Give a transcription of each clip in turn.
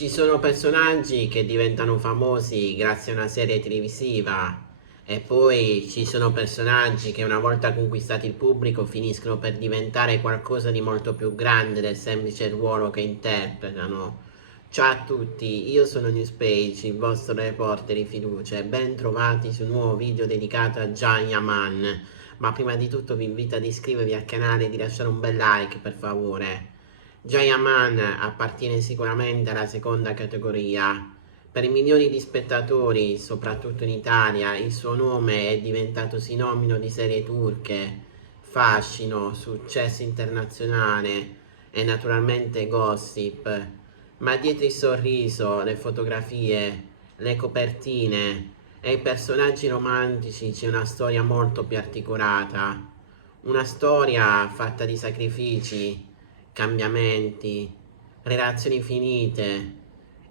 Ci sono personaggi che diventano famosi grazie a una serie televisiva e poi ci sono personaggi che una volta conquistati il pubblico finiscono per diventare qualcosa di molto più grande del semplice ruolo che interpretano. Ciao a tutti, io sono Newspage, il vostro reporter di fiducia e ben trovati su un nuovo video dedicato a Can Yaman. Ma prima di tutto vi invito ad iscrivervi al canale e di lasciare un bel like per favore. Jayaman appartiene sicuramente alla seconda categoria. Per i milioni di spettatori, soprattutto in Italia, il suo nome è diventato sinonimo di serie turche, fascino, successo internazionale e naturalmente gossip. Ma dietro il sorriso, le fotografie, le copertine e i personaggi romantici c'è una storia molto più articolata. Una storia fatta di sacrifici, cambiamenti, relazioni finite,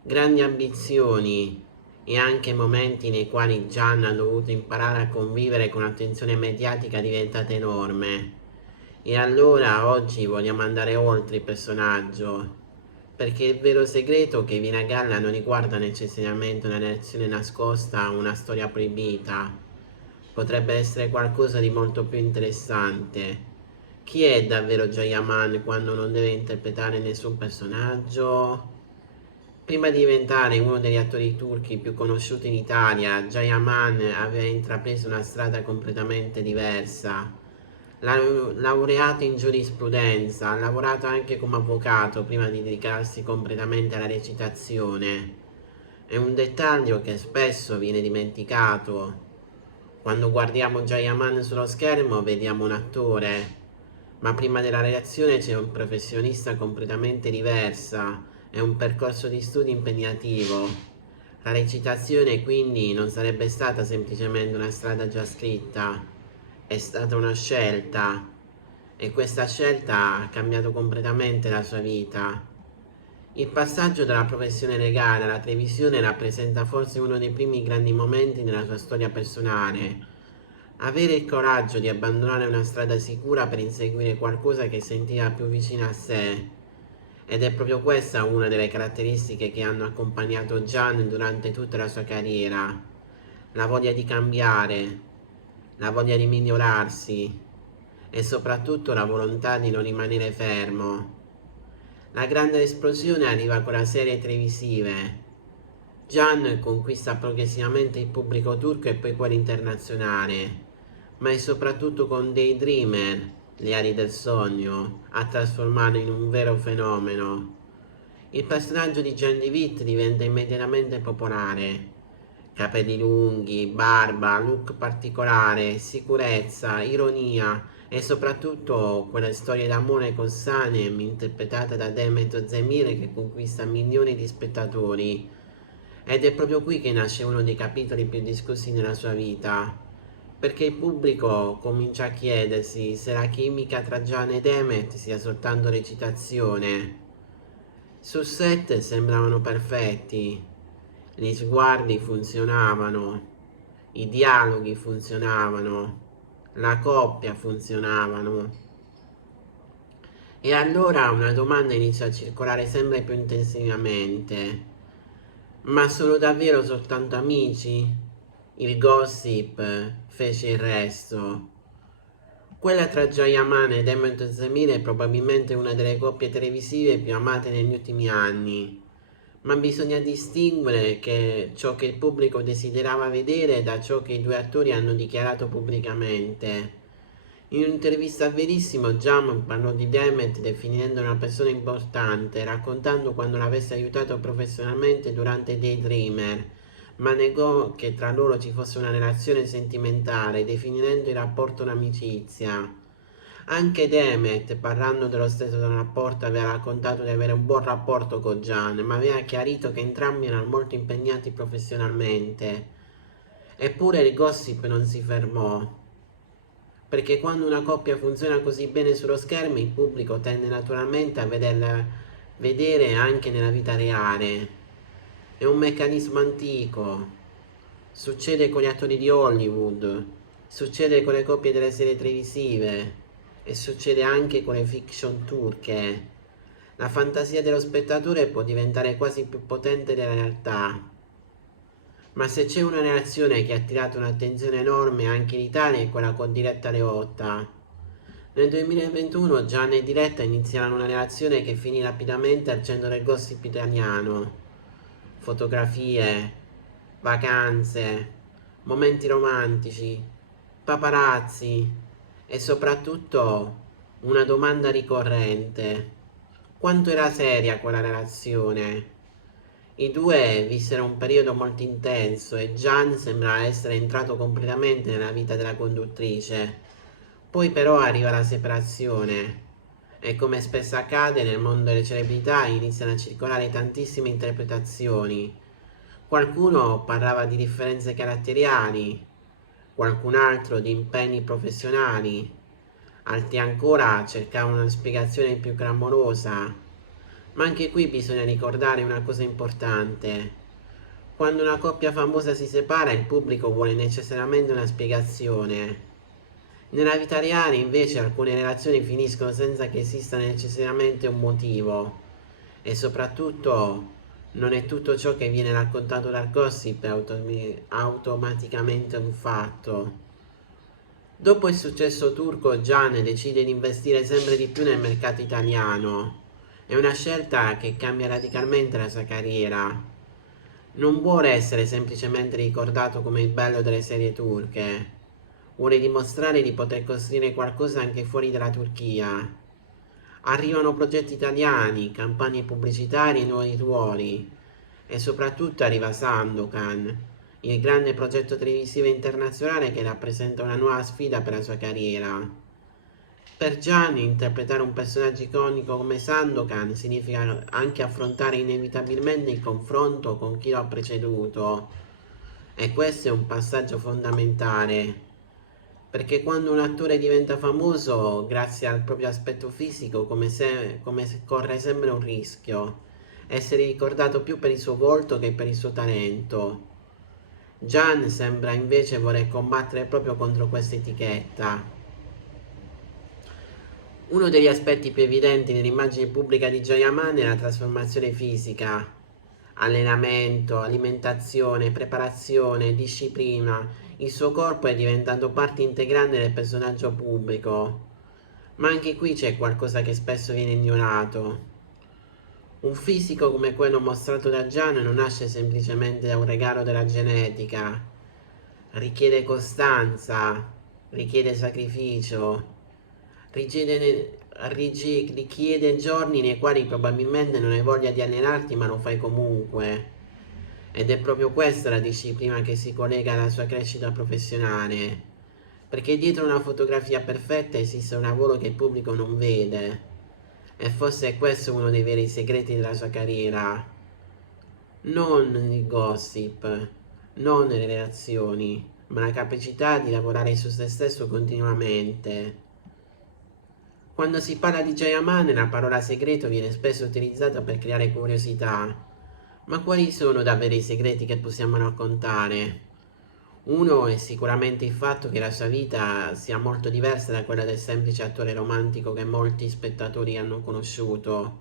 grandi ambizioni e anche momenti nei quali Gian ha dovuto imparare a convivere con un'attenzione mediatica diventata enorme. E allora oggi vogliamo andare oltre il personaggio, perché il vero segreto che viene a galla non riguarda necessariamente una relazione nascosta o una storia proibita. Potrebbe essere qualcosa di molto più interessante. Chi è davvero Jayaman quando non deve interpretare nessun personaggio? Prima di diventare uno degli attori turchi più conosciuti in Italia, Jayaman aveva intrapreso una strada completamente diversa. Laureato in giurisprudenza, ha lavorato anche come avvocato prima di dedicarsi completamente alla recitazione. È un dettaglio che spesso viene dimenticato. Quando guardiamo Jayaman sullo schermo vediamo un attore, ma prima della reazione c'è un professionista completamente diversa e un percorso di studi impegnativo. La recitazione quindi non sarebbe stata semplicemente una strada già scritta, è stata una scelta e questa scelta ha cambiato completamente la sua vita. Il passaggio dalla professione legale alla televisione rappresenta forse uno dei primi grandi momenti nella sua storia personale. Avere il coraggio di abbandonare una strada sicura per inseguire qualcosa che sentiva più vicina a sé. Ed è proprio questa una delle caratteristiche che hanno accompagnato Gian durante tutta la sua carriera. La voglia di cambiare, la voglia di migliorarsi e soprattutto la volontà di non rimanere fermo. La grande esplosione arriva con le serie televisive. Gian conquista progressivamente il pubblico turco e poi quello internazionale, ma è soprattutto con Daydreamer, le ali del sogno, a trasformarlo in un vero fenomeno. Il personaggio di Gian DeVitt diventa immediatamente popolare. Capelli lunghi, barba, look particolare, sicurezza, ironia e soprattutto quelle storie d'amore con Sanem interpretata da Demet Özdemir che conquista milioni di spettatori. Ed è proprio qui che nasce uno dei capitoli più discussi nella sua vita, perché il pubblico comincia a chiedersi se la chimica tra Gian e Demet sia soltanto recitazione. Sul set sembravano perfetti, gli sguardi funzionavano, i dialoghi funzionavano, la coppia funzionavano. E allora una domanda inizia a circolare sempre più intensivamente. Ma sono davvero soltanto amici? Il gossip fece il resto. Quella tra Jayaman e Demet Özdemir è probabilmente una delle coppie televisive più amate negli ultimi anni, ma bisogna distinguere ciò che il pubblico desiderava vedere da ciò che i due attori hanno dichiarato pubblicamente. In un'intervista a Verissimo, Jam parlò di Demet definendo una persona importante, raccontando quando l'avesse aiutato professionalmente durante Daydreamer, ma negò che tra loro ci fosse una relazione sentimentale, definendo il rapporto un'amicizia. Anche Demet, parlando dello stesso rapporto, aveva raccontato di avere un buon rapporto con Gian, ma aveva chiarito che entrambi erano molto impegnati professionalmente. Eppure il gossip non si fermò, perché quando una coppia funziona così bene sullo schermo, il pubblico tende naturalmente a vederla vedere anche nella vita reale. È un meccanismo antico. Succede con gli attori di Hollywood, succede con le coppie delle serie televisive e succede anche con le fiction turche. La fantasia dello spettatore può diventare quasi più potente della realtà. Ma se c'è una relazione che ha attirato un'attenzione enorme anche in Italia è quella con Diletta Leotta. Nel 2021 Gianna e Diletta iniziarono una relazione che finì rapidamente al centro del gossip italiano. Fotografie, vacanze, momenti romantici, paparazzi e soprattutto una domanda ricorrente. Quanto era seria quella relazione? I due vissero un periodo molto intenso e Gian sembra essere entrato completamente nella vita della conduttrice. Poi però arriva la separazione e come spesso accade nel mondo delle celebrità iniziano a circolare tantissime interpretazioni. Qualcuno parlava di differenze caratteriali, qualcun altro di impegni professionali, altri ancora cercavano una spiegazione più clamorosa. Ma anche qui bisogna ricordare una cosa importante. Quando una coppia famosa si separa, il pubblico vuole necessariamente una spiegazione. Nella vita reale, invece, alcune relazioni finiscono senza che esista necessariamente un motivo. E soprattutto, non è tutto ciò che viene raccontato dal gossip automaticamente un fatto. Dopo il successo turco, Gian decide di investire sempre di più nel mercato italiano. È una scelta che cambia radicalmente la sua carriera. Non vuole essere semplicemente ricordato come il bello delle serie turche. Vuole dimostrare di poter costruire qualcosa anche fuori dalla Turchia. Arrivano progetti italiani, campagne pubblicitarie e nuovi ruoli. E soprattutto arriva Sandokan, il grande progetto televisivo internazionale che rappresenta una nuova sfida per la sua carriera. Per Gianni interpretare un personaggio iconico come Sandokan significa anche affrontare inevitabilmente il confronto con chi lo ha preceduto. E questo è un passaggio fondamentale, perché quando un attore diventa famoso grazie al proprio aspetto fisico, come se corre sempre un rischio, essere ricordato più per il suo volto che per il suo talento. Gian sembra invece voler combattere proprio contro questa etichetta. Uno degli aspetti più evidenti nell'immagine pubblica di Jayaman è la trasformazione fisica, allenamento, alimentazione, preparazione, disciplina. Il suo corpo è diventato parte integrante del personaggio pubblico, ma anche qui c'è qualcosa che spesso viene ignorato. Un fisico come quello mostrato da Gian non nasce semplicemente da un regalo della genetica, richiede costanza, richiede sacrificio. Richiede giorni nei quali probabilmente non hai voglia di allenarti ma lo fai comunque. Ed è proprio questa la disciplina che si collega alla sua crescita professionale. Perché dietro una fotografia perfetta esiste un lavoro che il pubblico non vede. E forse è questo uno dei veri segreti della sua carriera. Non il gossip, non le relazioni, ma la capacità di lavorare su se stesso continuamente. Quando si parla di Jayaman, la parola segreto viene spesso utilizzata per creare curiosità. Ma quali sono davvero i segreti che possiamo raccontare? Uno è sicuramente il fatto che la sua vita sia molto diversa da quella del semplice attore romantico che molti spettatori hanno conosciuto.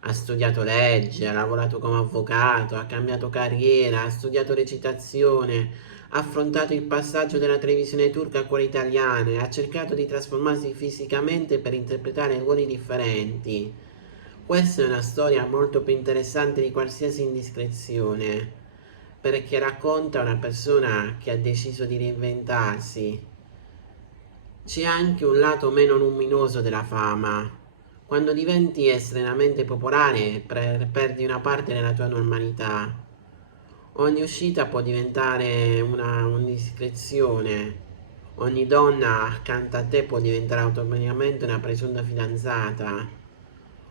Ha studiato legge, ha lavorato come avvocato, ha cambiato carriera, ha studiato recitazione, ha affrontato il passaggio dalla televisione turca a quella italiana e ha cercato di trasformarsi fisicamente per interpretare ruoli differenti. Questa è una storia molto più interessante di qualsiasi indiscrezione, perché racconta una persona che ha deciso di reinventarsi. C'è anche un lato meno luminoso della fama. Quando diventi estremamente popolare, perdi una parte della tua normalità. Ogni uscita può diventare una indiscrezione. Ogni donna accanto a te può diventare automaticamente una presunta fidanzata.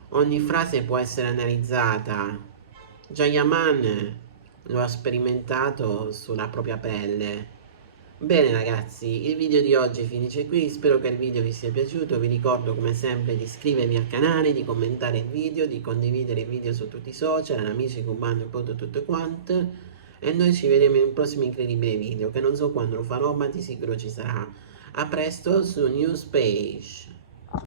Ogni frase può essere analizzata. Jayaman lo ha sperimentato sulla propria pelle. Bene ragazzi, il video di oggi finisce qui, spero che il video vi sia piaciuto, vi ricordo come sempre di iscrivervi al canale, di commentare il video, di condividere il video su tutti i social, amici, cubani, tutto quanto, e noi ci vedremo in un prossimo incredibile video, che non so quando lo farò ma di sicuro ci sarà. A presto su Newspage.